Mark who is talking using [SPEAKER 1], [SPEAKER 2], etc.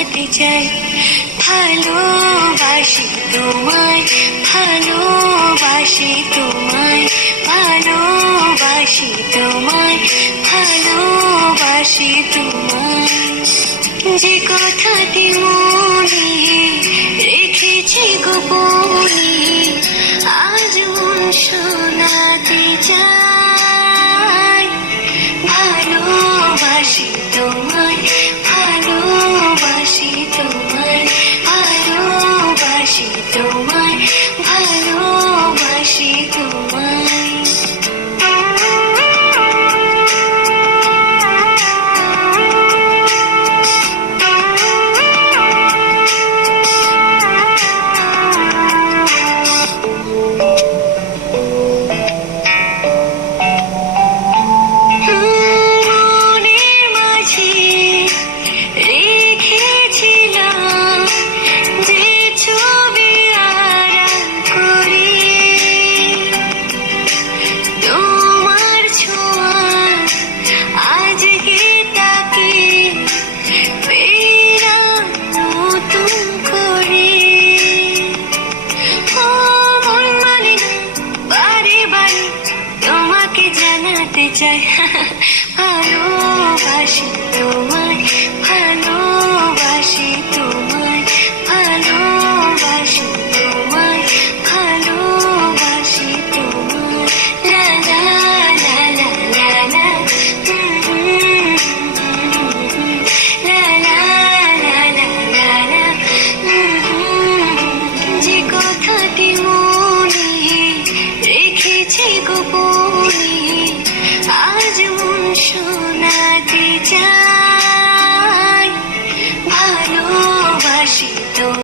[SPEAKER 1] আসতে চাই ভালোবাসি তোমায় ভালোবাসি তোমায় ভালোবাসি তোমায় ভালোবাসি তোমায়। যে কথাটি মনে রেখেছি গোপনী তোমাকে জানাতে চাই। ভালোবাসি তোমার साजी जा